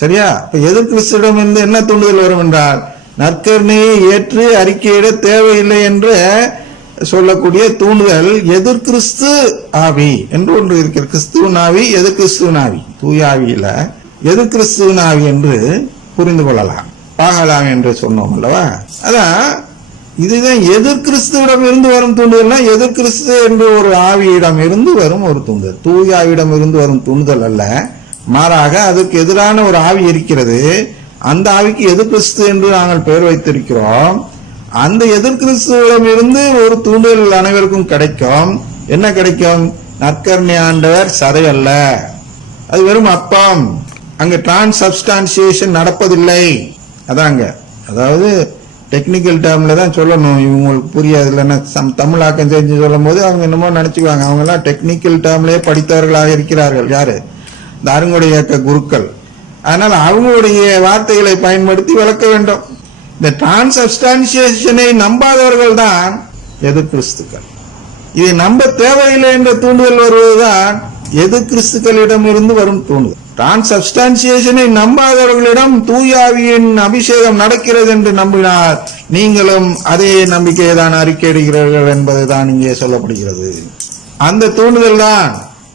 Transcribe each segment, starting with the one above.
சரியா? இப்ப எதிர் கிறிஸ்துவிடம் இருந்து என்ன தூண்டுதல் வரும் என்றால், நற்கருணையை ஏற்று அறிக்கையிட தேவையில்லை என்று சொல்லக்கூடிய தூண்டுதல் எதிர் கிறிஸ்து ஆவி என்று ஒன்று இருக்கிற. கிறிஸ்துவின் ஆவி, எதிர் கிறிஸ்துவின் ஆவி, தூய ஆவியில எதிர் கிறிஸ்துவின் ஆவி என்று புரிந்து கொள்ளலாம். பாகலாம் என்று சொன்னோம் அல்லவா? அதான் இதுதான் எதிர் கிறிஸ்துவிடம் இருந்து வரும் தூண்டுதல்னா, எதிர் கிறிஸ்து என்று ஒரு ஆவியிடம் இருந்து வரும் ஒரு தூண்டுதல், தூய ஆவியிடம் இருந்து வரும் தூண்டுதல் அல்ல. மாறாக அதற்கு எதிரான ஒரு ஆவி இருக்கிறது. அந்த ஆவிக்கு எதிர் கிறிஸ்து என்று நாங்கள் பெயர் வைத்திருக்கிறோம். அந்த எதிர் கிறிஸ்துவிடம் இருந்து ஒரு தூண்டுதல் அனைவருக்கும் கிடைக்கும். என்ன கிடைக்கும்? நற்கருணை ஆண்டவர் சதை அல்ல, அது வெறும் அப்பம். அங்க டிரான்ஸ்சப்ஸ்டான்சியேஷன் நடப்பதில்லை. அதாங்க, அதாவது டெக்னிக்கல் டேர்ம்ல தான் சொல்லணும், இவங்களுக்கு புரியாது. இல்லைன்னா தமிழாக்கம் செஞ்சு சொல்லும் போது அவங்க என்னமோ நினைச்சுக்குவாங்க. அவங்க எல்லாம் டெக்னிக்கல் டேர்ம்லயே படித்தவர்களாக இருக்கிறார்கள். யாரு? இந்த அருங்குடைய இயக்க குருக்கள். அதனால அவங்களுடைய வார்த்தைகளை பயன்படுத்தி விளக்க வேண்டும். இந்த டிரான்ஸ்சப்ஸ்டான்சியேஷனை நம்பாதவர்கள் தான் எதிர் கிறிஸ்துக்கள். இதை நம்ப தேவையில்லை என்ற தூண்டுதல் வருவதுதான் எதிர் கிறிஸ்துக்களிடம் இருந்து வரும் தூண்டுதல். டிரான்ஸ்சப்ஸ்டான்சியேஷனை நம்பாதவர்களிடம் தூயாவியின் அபிஷேகம் நடக்கிறது என்று நம்பினார், நீங்களும் அதே நம்பிக்கையை தான் அறிக்கையிடுகிறீர்கள் என்பதுதான் இங்கே சொல்லப்படுகிறது. அந்த தூண்டுதல் தான்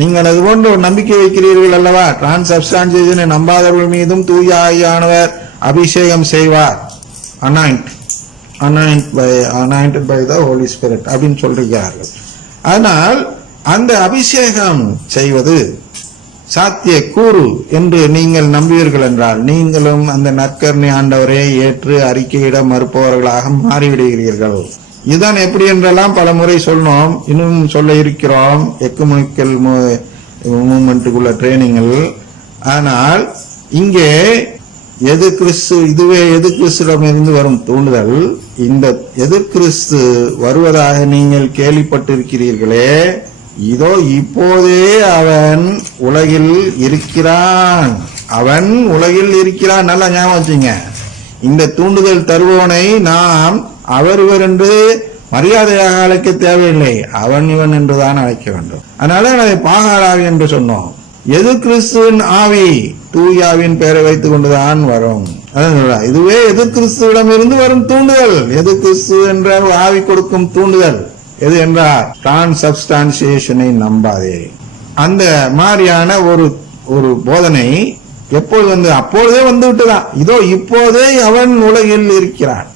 நீங்கள் அது போன்ற ஒரு நம்பிக்கை வைக்கிறீர்கள் அல்லவா? டிரான்ஸ்சப்ஸ்டான்சியேஷனை நம்பாதவர்கள் மீதும் தூய ஆவியானவர் அபிஷேகம் செய்வார், anointed by the Holy Spirit அப்படின்னு சொல்றார்கள். ஆனால் அந்த அபிஷேகம் செய்வது சாத்திய கூறு என்று நீங்கள் நம்புவீர்கள் என்றால், நீங்களும் அந்த நற்கருணை ஆண்டவரை ஏற்று அறிக்கையிட மறுப்பவர்களாக மாறிவிடுகிறீர்கள். இதுதான் எப்படி என்றெல்லாம் பல முறை சொன்னோம், இன்னும் சொல்ல இருக்கிறோம் எக்குமெனிக்கல் மூவ்மெண்ட்டுக்குள்ள ட்ரைனிங்கள். ஆனால் இங்கே எதிர் கிறிஸ்து, இதுவே எதிர் கிறிஸ்துவிடம் இருந்து வரும் தூண்டுதல். இந்த எதிர் கிறிஸ்து வருவதாக நீங்கள் கேள்விப்பட்டிருக்கிறீர்களே, இதோ இப்போதே அவன் உலகில் இருக்கிறான், அவன் உலகில் இருக்கிறான். நல்லா ஞாபகம் வச்சுங்க. இந்த தூண்டுதல் தருவோனை நாம் அவர் இவர் என்று மரியாதையாக அழைக்க தேவையில்லை, அவன் இவன் என்றுதான் அழைக்க வேண்டும். அதனால அதை பாகாராவி என்று சொன்னோம். எதிர் கிறிஸ்துவின் ஆவி தூயாவின் பெயரை வைத்துக் கொண்டுதான் வரும். அதான் இதுவே எதிர் கிறிஸ்துவிடம் இருந்து வரும் தூண்டுதல். எதிர் கிறிஸ்து என்ற ஆவி கொடுக்கும் தூண்டுதல் எது என்றால், டிரான்ஸ்சப்ஸ்டான்சியேஷனை நம்பாதே. அந்த மாதிரியான ஒரு போதனை எப்போது வந்து, அப்பொழுதே வந்து விட்டுதான். இதோ இப்போதே அவன் உலகில் இருக்கிறான்.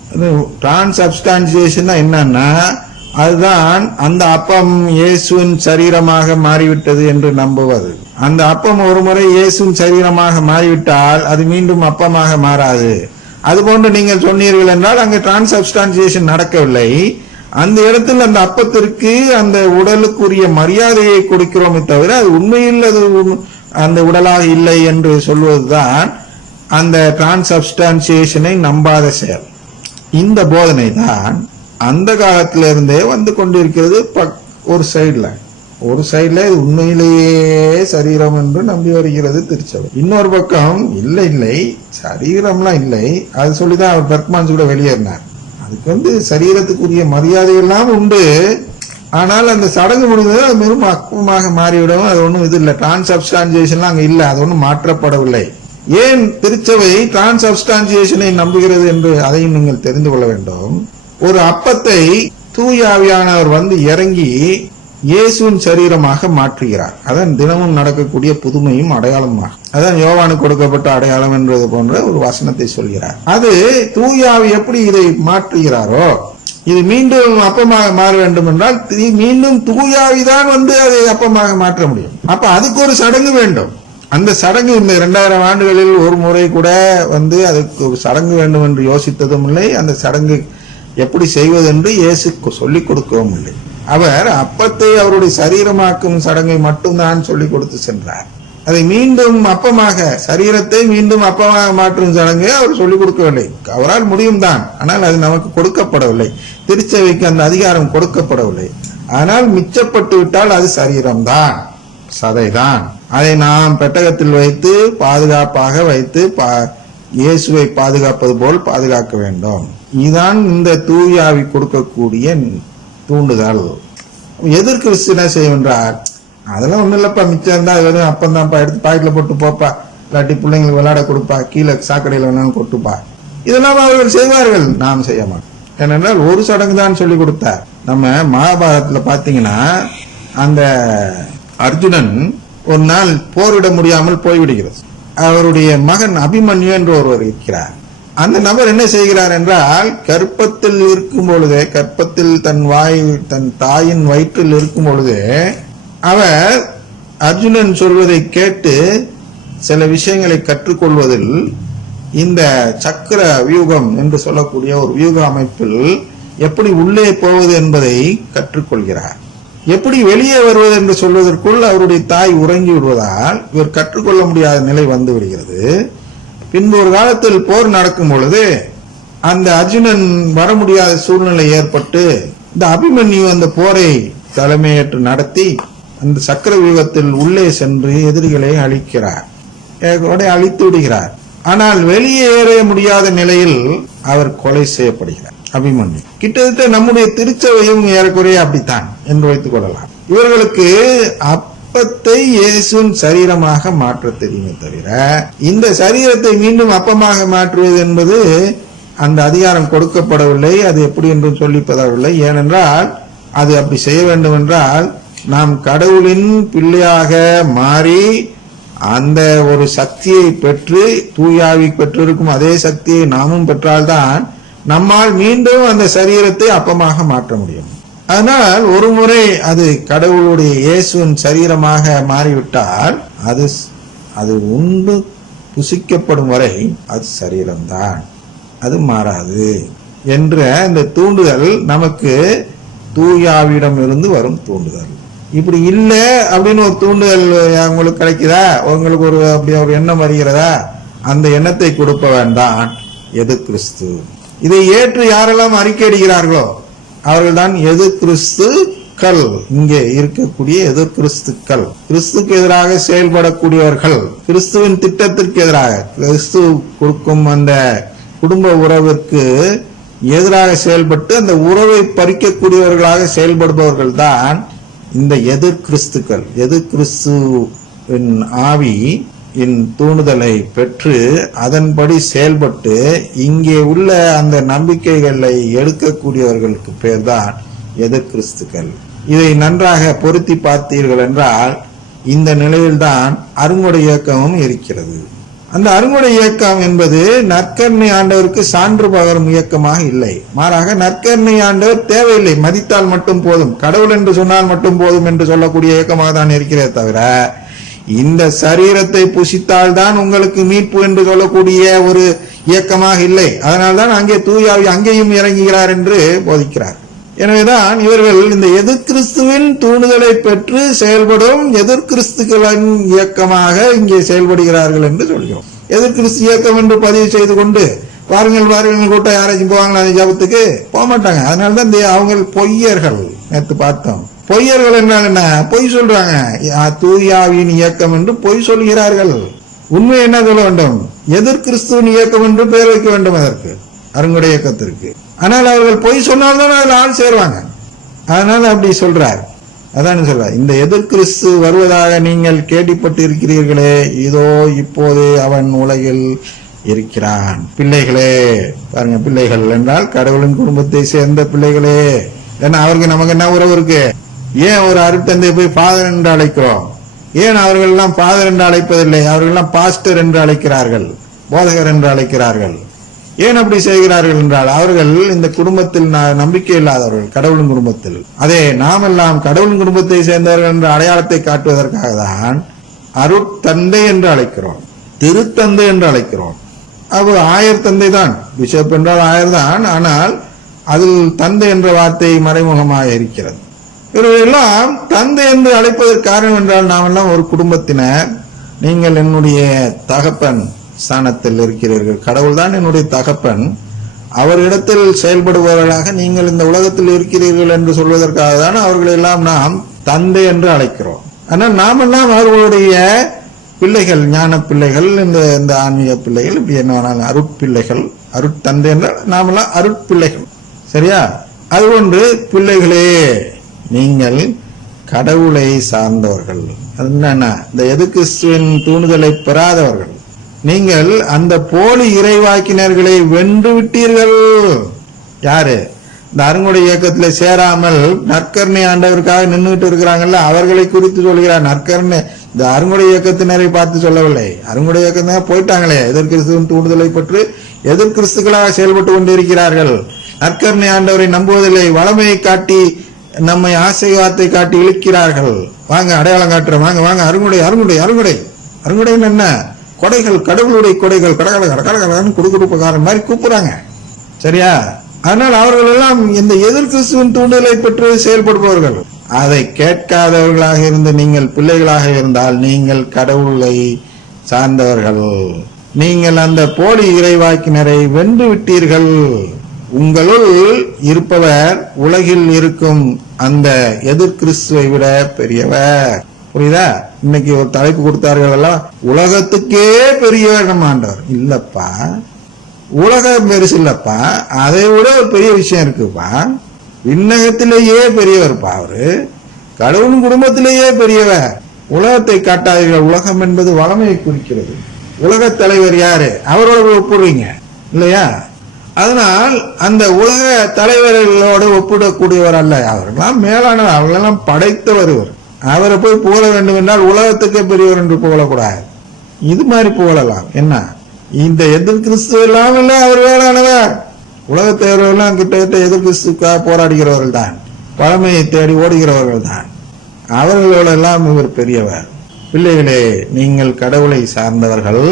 டிரான்ஸ்சப்ஸ்டான்சியேஷன் என்னன்னா, அதுதான் அந்த அப்பம் இயேசுவின் சரீரமாக மாறிவிட்டது என்று நம்புவது. அந்த அப்பம் ஒரு முறை இயேசுவின் சரீரமாக மாறிவிட்டால் அது மீண்டும் அப்பமாக மாறாது. அதுபோன்று நீங்கள் சொன்னீர்கள் என்றால் அங்கு டிரான்ஸ்சப்ஸ்டான்சியேஷன் நடக்கவில்லை. அந்த இடத்தில் அந்த அப்பத்திற்கு அந்த உடலுக்குரிய மரியாதையை கொடுக்கிறோமே தவிர அது உண்மையில் அது அந்த உடலாக இல்லை என்று சொல்வதுதான் அந்த டிரான்ஸ்சப்ஸ்டான்சியேஷனை நம்பாத செயல். இந்த போதனை தான் அந்த காலத்திலிருந்தே வந்து கொண்டிருக்கிறது. ஒரு சைடுல இது உண்மையிலேயே சரீரம் என்று நம்பி வருகிறது திருச்சபை. இன்னொரு பக்கம் இல்லை சரீரம்லாம் இல்லை, அது சொல்லிதான் அவர் பெர்க்மான்ஸ் கூட வெளியேறினார். அதுக்கு சரீரத்துக்குரிய மரியாதை எல்லாம் உண்டு, ஆனால் அந்த சடங்கு முடிந்தது அது மிகவும் அற்பமாக மாறிவிடும். அது ஒன்றும் இது இல்லை, டிரான்ஸ்சப்ஸ்டான்சியேஷன்லாம் அங்க இல்லை, அது ஒன்றும் மாற்றப்படவில்லை. ஏன் திருச்சபை டிரான்ஸ்சப்ஸ்டான்சியேஷனை நம்புகிறது என்று அதையும் நீங்கள் தெரிந்து கொள்ள வேண்டும். ஒரு அப்பத்தை தூய ஆவியானவர் வந்து இறங்கி இயேசுவின் சரீரமாக மாற்றுகிறார். அதான் தினமும் நடக்கக்கூடிய புதுமையும் அடையாளமாக. அதான் யோவானுக்கு கொடுக்கப்பட்ட அடையாளம் என்றது போன்ற ஒரு வசனத்தை சொல்கிறார். அது தூய ஆவி எப்படி இதை மாற்றுகிறாரோ, இது மீண்டும் அப்பமாக மாற வேண்டும் என்றால் மீண்டும் தூய ஆவிதான் வந்து அதை அப்பமாக மாற்ற முடியும். அப்ப அதுக்கு ஒரு சடங்கு வேண்டும். அந்த சடங்கு இந்த 2000 ஆண்டுகளில் ஒரு முறை கூட வந்து அதுக்கு ஒரு சடங்கு வேண்டும் என்று யோசித்ததும் இல்லை. அந்த சடங்கு எப்படி செய்வது என்று இயேசு சொல்லிக் கொடுக்கவும் இல்லை. அவர் அப்பத்தை அவருடைய சரீரமாக்கும் சடங்கை மட்டும்தான் சொல்லிக் கொடுத்து சென்றார். அதை மீண்டும் அப்பமாக, சரீரத்தை மீண்டும் அப்பமாக மாற்றும் சடங்கை அவர் சொல்லிக் கொடுக்கவில்லை. அவரால் முடியும் தான், ஆனால் அது நமக்கு கொடுக்கப்படவில்லை. திருச்சபைக்கு அந்த அதிகாரம் கொடுக்கப்படவில்லை. ஆனால் மிச்சப்பட்டு விட்டால் அது சரீரம்தான், சதைதான். அதை நாம் பெட்டகத்தில் வைத்து பாதுகாப்பாக வைத்து இயேசுவை பாதுகாப்பது போல் பாதுகாக்க வேண்டும். இதுதான் இந்த தூயாவி கொடுக்கக்கூடிய தூண்டுதல். எதிர் கிறிஸ்து என்ன செய்கின்றார், அதெல்லாம் ஒண்ணும் இல்லப்பா, மிச்சம் இருந்தா அப்பந்தான் எடுத்து பாக்கெட்ல போட்டு போப்பா, இல்லாட்டி பிள்ளைங்களுக்கு விளையாட கொடுப்பா, கீழே சாக்கடையில் வேணாலும் கொட்டுப்பா, இதெல்லாம் அவர்கள் செய்வார்கள். நாம் செய்ய மாட்டோம். ஏனென்றால் ஒரு சடங்கு தான் சொல்லி கொடுத்தார். நம்ம மகாபாரதத்துல பாத்தீங்கன்னா அந்த அர்ஜுனன் ஒரு நாள் போரிட முடியாமல் போய்விடுகிறது. அவருடைய மகன் அபிமன்யு என்று ஒருவர் இருக்கிறார். அந்த நபர் என்ன செய்கிறார் என்றால், கர்ப்பத்தில் இருக்கும் பொழுதே, கர்ப்பத்தில் தன் தாயின் வயிற்றில் இருக்கும் பொழுதே அவர் அர்ஜுனன் சொல்வதை கேட்டு சில விஷயங்களை கற்றுக்கொள்வதில் இந்த சக்கர வியூகம் என்று சொல்லக்கூடிய ஒரு வியூக அமைப்பில் எப்படி உள்ளே போவது என்பதை கற்றுக்கொள்கிறார். எப்படி வெளியே வருவது என்று சொல்வதற்குள் அவருடைய தாய் உறங்கி விடுவதால் இவர் கற்றுக்கொள்ள முடியாத நிலை வந்து விடுகிறது. பின்பு ஒரு காலத்தில் போர் நடக்கும் பொழுது அந்த அர்ஜுனன் வர முடியாத சூழ்நிலை ஏற்பட்டு இந்த அபிமன்யு அந்த போரை தலைமையேற்று நடத்தி அந்த சக்கர வியூகத்தில் உள்ளே சென்று எதிரிகளை அழித்து விடுகிறார். ஆனால் வெளியேற முடியாத நிலையில் அவர் கொலை செய்யப்படுகிறார் அபிமன்யு. கிட்டத்தட்ட நம்முடைய திருச்சபையும் ஏறக்குறைய அப்படித்தான் என்று வைத்துக் கொள்ளலாம். இவர்களுக்கு அப்பத்தை இயேசுவின் சரீரமாக மாற்ற தெரியுமே தவிர இந்த சரீரத்தை மீண்டும் அப்பமாக மாற்றுவது என்பது அந்த அதிகாரம் கொடுக்கப்படவில்லை. அது எப்படி என்று சொல்லிப்பதவில்லை. ஏனென்றால் அது அப்படி செய்ய வேண்டும் என்றால் நாம் கடவுளின் பிள்ளையாக மாறி அந்த ஒரு சக்தியை பெற்று, தூயாவி பெற்றிருக்கும் அதே சக்தியை நாமும் பெற்றால்தான் நம்மால் மீண்டும் அந்த சரீரத்தை அப்பமாக மாற்ற முடியும். அதனால் ஒரு முறை அது கடவுளுடைய இயேசுவின் சரீரமாக மாறிவிட்டால் அது உண்டு புசிக்கப்படும் வரை அது சரீரம்தான், அது மாறாது என்ற இந்த தூண்டுதல் நமக்கு தூயாவிடம் இருந்து வரும் தூண்டுதல். இப்படி இல்ல அப்படின்னு ஒரு தூண்டுதல் உங்களுக்கு கிடைக்குதா, உங்களுக்கு அப்படி ஒரு எண்ணம் வருகிறதா, அந்த எண்ணத்தை கொடுப்ப வேண்டாம் எது கிறிஸ்து. இதை ஏற்று யாரெல்லாம் அறிக்கை அடிக்கிறார்களோ அவர்கள் தான் எது கிறிஸ்துக்கள். இங்கே இருக்கக்கூடிய எதிர் கிறிஸ்துக்கள், கிறிஸ்துக்கு எதிராக செயல்படக்கூடியவர்கள், கிறிஸ்துவின் திட்டத்திற்கு எதிராக, கிறிஸ்து கொடுக்கும் அந்த குடும்ப உறவிற்கு எதிராக செயல்பட்டு அந்த உறவை பறிக்கக்கூடியவர்களாக செயல்படுபவர்கள் தான் இந்த எதிர் கிறிஸ்துக்கள். எதிர் கிறிஸ்துவின் ஆவி தூண்டுதலை பெற்று அதன்படி செயல்பட்டு இங்கே உள்ள அந்த நம்பிக்கைகளை எடுக்கக்கூடியவர்களுக்கு பேர் தான் எதிர் கிறிஸ்துக்கள். இதை நன்றாக பொருத்தி பார்த்தீர்கள் என்றால் இந்த நிலையில்தான் அருங்கொடை இயக்கமும் இருக்கிறது. அந்த அருங்கொடை இயக்கம் என்பது நற்கருணை ஆண்டவருக்கு சான்று பகரும் இயக்கமாக இல்லை. மாறாக நற்கருணை ஆண்டவர் தேவையில்லை, மதித்தால் மட்டும் போதும், கடவுள் என்று சொன்னால் மட்டும் போதும் என்று சொல்லக்கூடிய இயக்கமாக தான் இருக்கிறதே தவிர இந்த சரீரத்தை புசித்தால் தான் உங்களுக்கு மீட்பு என்று சொல்லக்கூடிய ஒரு இயக்கமாக இல்லை. அதனால்தான் அங்கே தூயாவி அங்கேயும் இறங்குகிறார் என்று போதிக்கிறார். எனவேதான் இவர்கள் இந்த எதிர் கிறிஸ்துவின் தூண்டுதலை பெற்று செயல்படும் எதிர் கிறிஸ்துக்களின் இயக்கமாக இங்கே செயல்படுகிறார்கள் என்று சொல்கிறோம். எதிர் கிறிஸ்து இயக்கம் என்று பதிவு செய்து கொண்டு வாருங்கள் கூட்டம் யாராச்சும் போவாங்களா அந்த ஜபத்துக்கு? போக மாட்டாங்க. அதனால்தான் அவங்க பொய்யர்கள். நேற்று பார்த்தோம். பொய்யர்கள் என்றால் என்ன? பொய் சொல்றாங்க. தூயாவின் இயக்கம் என்று பொய் சொல்கிறார்கள். உண்மை என்ன சொல்ல வேண்டும்? எதிர் கிறிஸ்துவின் இயக்கம் என்று பெயர் வைக்க வேண்டும் அதற்கு, அருங்கொடை இயக்கத்திற்கு. ஆனால் அவர்கள் பொய் சொன்னால்தான் அதில் ஆள் சேருவாங்க. அதனால அப்படி சொல்றார். அதான் சொல்றார், இந்த எதிர் கிறிஸ்து வருவதாக நீங்கள் கேள்விப்பட்டு இருக்கிறீர்களே, இதோ இப்போது அவன் உலகில் இருக்கிறான். பிள்ளைகளே, பாருங்க, பிள்ளைகள் என்றால் கடவுளின் குடும்பத்தை சேர்ந்த பிள்ளைகளே. ஏன்னா அவருக்கு நமக்கு என்ன உறவு இருக்கு? ஏன் ஒரு அருட்தந்தை போய் ஃபாதர் என்று அழைக்கிறோம்? ஏன் அவர்கள் எல்லாம் ஃபாதர் என்று அழைப்பதில்லை? அவர்கள் எல்லாம் பாஸ்டர் என்று அழைக்கிறார்கள், போதகர் என்று அழைக்கிறார்கள். ஏன் அப்படி செய்கிறார்கள் என்றால் அவர்கள் இந்த குடும்பத்தில் நம்பிக்கை இல்லாதவர்கள், கடவுளின் குடும்பத்தில். அதே நாமெல்லாம் கடவுளின் குடும்பத்தை சேர்ந்தவர்கள் என்ற அடையாளத்தை காட்டுவதற்காக தான் அருட்தந்தை என்று அழைக்கிறோம், திருத்தந்தை என்று அழைக்கிறோம். அவர் ஆயர் தந்தை தான், பிஷப் என்றால் ஆயர் தான், ஆனால் அதில் தந்தை என்ற வார்த்தை மறைமுகமாக இருக்கிறது. இவர்களெல்லாம் தந்தை என்று அழைப்பதற்கு காரணம் என்றால் நாம் எல்லாம் ஒரு குடும்பத்தினர். நீங்கள் என்னுடைய தகப்பன் ஸ்தானத்தில் இருக்கிறீர்கள், கடவுள் தான் என்னுடைய தகப்பன், அவரிடத்தில் செயல்படுபவர்களாக நீங்கள் இந்த உலகத்தில் இருக்கிறீர்கள் என்று சொல்வதற்காக தான் அவர்களெல்லாம் நாம் தந்தை என்று அழைக்கிறோம். ஆனால் நாமெல்லாம் அவர்களுடைய பிள்ளைகள், ஞான பிள்ளைகள், இந்த ஆன்மீக பிள்ளைகள், இப்படி என்ன வேணாலும் அருட்பிள்ளைகள். அருட்தந்தை என்றால் நாமெல்லாம் அருட்பிள்ளைகள். சரியா? அதுபோன்று பிள்ளைகளே, நீங்கள் கடவுளை சார்ந்தவர்கள். என்னன்னா இந்த எதிர் கிறிஸ்துவின் தூண்டுதலை பெறாதவர்கள், நீங்கள் அந்த போலி இறைவாக்கினர்களை வென்று விட்டீர்கள். யாரு? இந்த அருங்குடை இயக்கத்துல சேராமல் நற்கருணை ஆண்டவருக்காக நின்றுட்டு இருக்கிறாங்கல்ல, அவர்களை குறித்து சொல்கிறார். நற்கருணை இந்த அருங்குடை இயக்கத்தினரை பார்த்து சொல்லவில்லை. அருங்குடை இயக்கத்தினர் போயிட்டாங்களே, எதிர்கிறிஸ்துவின் தூண்டுதலை பற்றி எதிர்கிறிஸ்துக்களாக செயல்பட்டு கொண்டிருக்கிறார்கள். நற்கருணை ஆண்டவரை நம்புவதில்லை. வளமையை காட்டி நம்மை ஆசீர்வாதத்தை காட்டி இழுக்கிறார்கள். வாங்க அடையாளம் காட்டுறோம், வாங்க வாங்க அருங்குடை அருங்குடை அருங்குடை. அருங்குடைன்னு என்ன? கொடைகள், கடவுளுடைய கொடைகள், கடகடகடகடன்னு குடுகுடுப்புக்காரன் மாதிரி கூப்பிடுறாங்க. சரியா? ஆனால் அவர்கள் எல்லாம் இந்த எதிர்கிறிஸ்துவின் தூண்டுதலை பெற்று செயல்படுபவர்கள். அதை கேட்காதவர்களாக இருந்து நீங்கள் பிள்ளைகளாக இருந்தால் நீங்கள் கடவுளை சார்ந்தவர்கள். நீங்கள் அந்த போலி இறைவாக்கினரை வென்று விட்டீர்கள். உங்களுள் இருப்பவர் உலகில் இருக்கும் அந்த எதிர்கிறிஸ்துவை விட பெரியவர். புரியுதா? இன்னைக்கு ஒரு தலைப்பு கொடுத்தார்கள் எல்லாம், உலகத்துக்கே பெரியவர் நம்ம ஆண்டவர். இல்லப்பா, உலகம் பெருசு இல்லப்பா, அதை விட ஒரு பெரிய விஷயம் இருக்குப்பா. விண்ணகத்திலேயே பெரியவர்ப்பா அவரு. கடவுளின் குடும்பத்திலேயே பெரியவர். உலகத்தை காட்டாதீர்கள். உலகம் என்பது வளமையை குறிக்கிறது. உலக தலைவர் யாரு? அவரோட ஒப்புடுறீங்க இல்லையா? அதனால் அந்த உலக தலைவர்களோடு ஒப்பிடக்கூடியவர் அல்ல. அவர்களெல்லாம் மேலானவர், அவர்களெல்லாம் படைத்தவர். அவரை போய் புகழ வேண்டும் என்றால் உலகத்துக்கே பெரியவர் என்று புகழக்கூடாது. இது மாதிரி புகழலாம். என்ன இந்த எதிர்கிறிஸ்துவ எல்லாம் இல்ல, அவர் வேளானவர். உலகத்தேவர்கள்லாம் கிட்டத்தட்ட எதிர்கிறிஸ்துக்காக போராடுகிறவர்கள் தான், பழமையை தேடி ஓடுகிறவர்கள் தான். அவர்களோட எல்லாம் இவர் பெரியவர். பிள்ளைகளே, நீங்கள் கடவுளை சார்ந்தவர்கள்.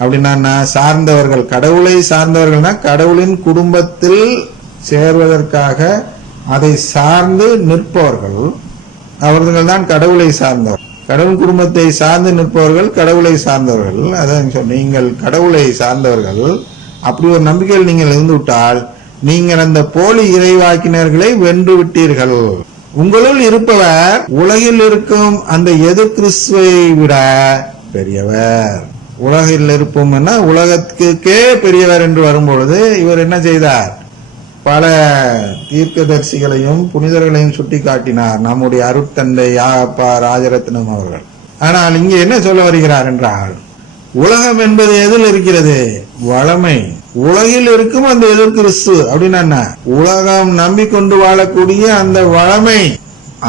அப்படின்னா சார்ந்தவர்கள், கடவுளை சார்ந்தவர்கள்னா கடவுளின் குடும்பத்தில் சேர்வதற்காக அதை சார்ந்து நிற்பவர்கள். அவர்கள் தான் கடவுளை சார்ந்தவர். கடவுள் குடும்பத்தை சார்ந்து நிற்பவர்கள் கடவுளை சார்ந்தவர்கள். அதான் நீங்கள் கடவுளை சார்ந்தவர்கள். அப்படி ஒரு நம்பிக்கையில் நீங்கள் இருந்து விட்டால் நீங்கள் அந்த போலி இறைவாக்கினர்களை வென்று விட்டீர்கள். உங்களுள் இருப்பவர் உலகில் இருக்கும் அந்த எதிர்கிறிஸ்துவை விட பெரியவர். உலகில் இருப்போம்னா உலகத்துக்கே பெரியவர் என்று வரும்பொழுது இவர் என்ன செய்தார்? பல தீர்க்கதரிசிகளையும் புனிதர்களையும் சுட்டி காட்டினார், நம்முடைய அருட்தந்தை யாப்பா ராஜரத்னம் அவர்கள். ஆனால் இங்கே என்ன சொல்ல வருகிறார் என்றால், உலகம் என்பது எதில் இருக்கிறது? வளமை. உலகில் இருக்கும் அந்த எதிர்கிறிஸ்து அப்படின்னா என்ன? உலகம் நம்பிக்கொண்டு வாழக்கூடிய அந்த வளமை.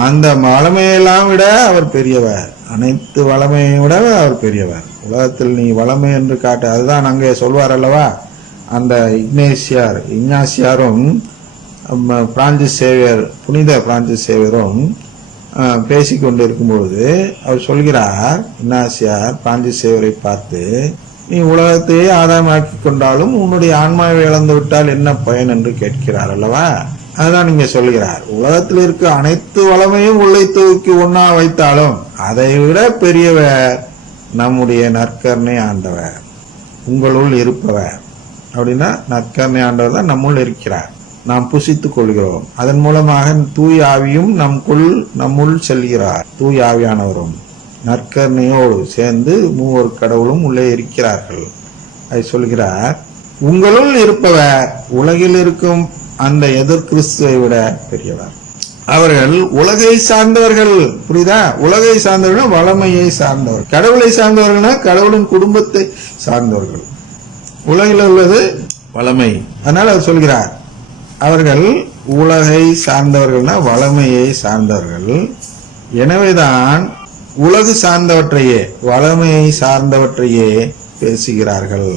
அந்த வளமையெல்லாம் விட அவர் பெரியவர். அனைத்து வளமையை விட அவர் பெரியவர். உலகத்தில் நீ வளமை என்று காட்டு. அதுதான் அங்கே சொல்வார் அல்லவா, அந்த இக்னாசியாரும் பிரான்சிஸ் சேவியர், புனித பிரான்சிஸ் சேவியரும் பேசிக்கொண்டு இருக்கும்போது அவர் சொல்கிறார், இக்னாசியார் பிரான்சிஸ் சேவியரை பார்த்து, நீ உலகத்தையே ஆதாயமாக்கி கொண்டாலும் உன்னுடைய ஆன்மாவை இழந்து விட்டால் என்ன பயன் என்று கேட்கிறார் அல்லவா. அதுதான் நீங்க சொல்கிறார், உலகத்தில் இருக்க அனைத்து வளமையும் உள்ளே தூக்கி ஒன்னா வைத்தாலும் அதை விட பெரியவர் நம்முடைய நற்கருணை ஆண்டவர், உங்களுள் இருப்பவர். அப்படின்னா நற்கருணை ஆண்டவர் தான் நம்முள் இருக்கிறார். நாம் புசித்துக் கொள்கிறோம். அதன் மூலமாக தூய் ஆவியும் நம்முள் செல்கிறார். தூய் ஆவியானவரும் நற்கருணையோடு சேர்ந்து மூவர் கடவுளும் உள்ளே இருக்கிறார்கள். அதை சொல்கிறார், உங்களுள் இருப்பவர் உலகில் இருக்கும் அந்த எதிர்கிறிஸ்துவை விட பெரியவர். அவர்கள் உலகை சார்ந்தவர்கள். புரியுதா? உலகை சார்ந்தவர்கள் வளமையை சார்ந்தவர்கள். கடவுளை சார்ந்தவர்கள்னா கடவுளின் குடும்பத்தை சார்ந்தவர்கள். உலகில் உள்ளது வளமை. அதனால அவர் சொல்கிறார், அவர்கள் உலகை சார்ந்தவர்கள்னா வளமையை சார்ந்தவர்கள். எனவேதான் உலகு சார்ந்தவற்றையே வளமையை சார்ந்தவற்றையே பேசுகிறார்கள்.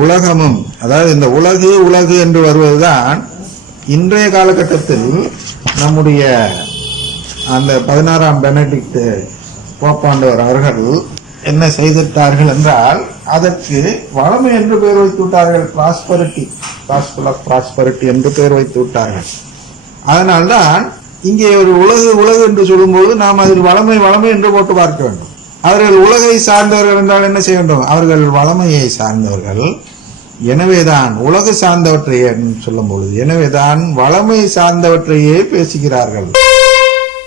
உலகமும், அதாவது இந்த உலகு என்று வருவதுதான் இன்றைய காலகட்டத்தில் நம்முடைய அந்த 16ஆம் பெனடிக்ட் போப்பாண்டவர் அவர்கள் என்ன செய்திருந்தார்கள் என்றால், அதற்கு வளமை என்று பெயர் வைத்து விட்டார்கள். பிராஸ்பரிட்டி, காஸ்பல் ஆஃப் பிராஸ்பரிட்டி என்று பெயர் வைத்து விட்டார்கள். அதனால்தான் இங்கே ஒரு உலகு என்று சொல்லும்போது நாம் அதில் வளமை என்று போட்டு பார்க்க வேண்டும். அவர்கள் உலகை சார்ந்தவர்கள் என்றால் என்ன செய்ய வேண்டும்? அவர்கள் வளமையை சார்ந்தவர்கள். எனவேதான் உலகு சார்ந்தவற்றையே சொல்லும் பொழுது, எனவேதான் வளமை சார்ந்தவற்றையே பேசுகிறார்கள்.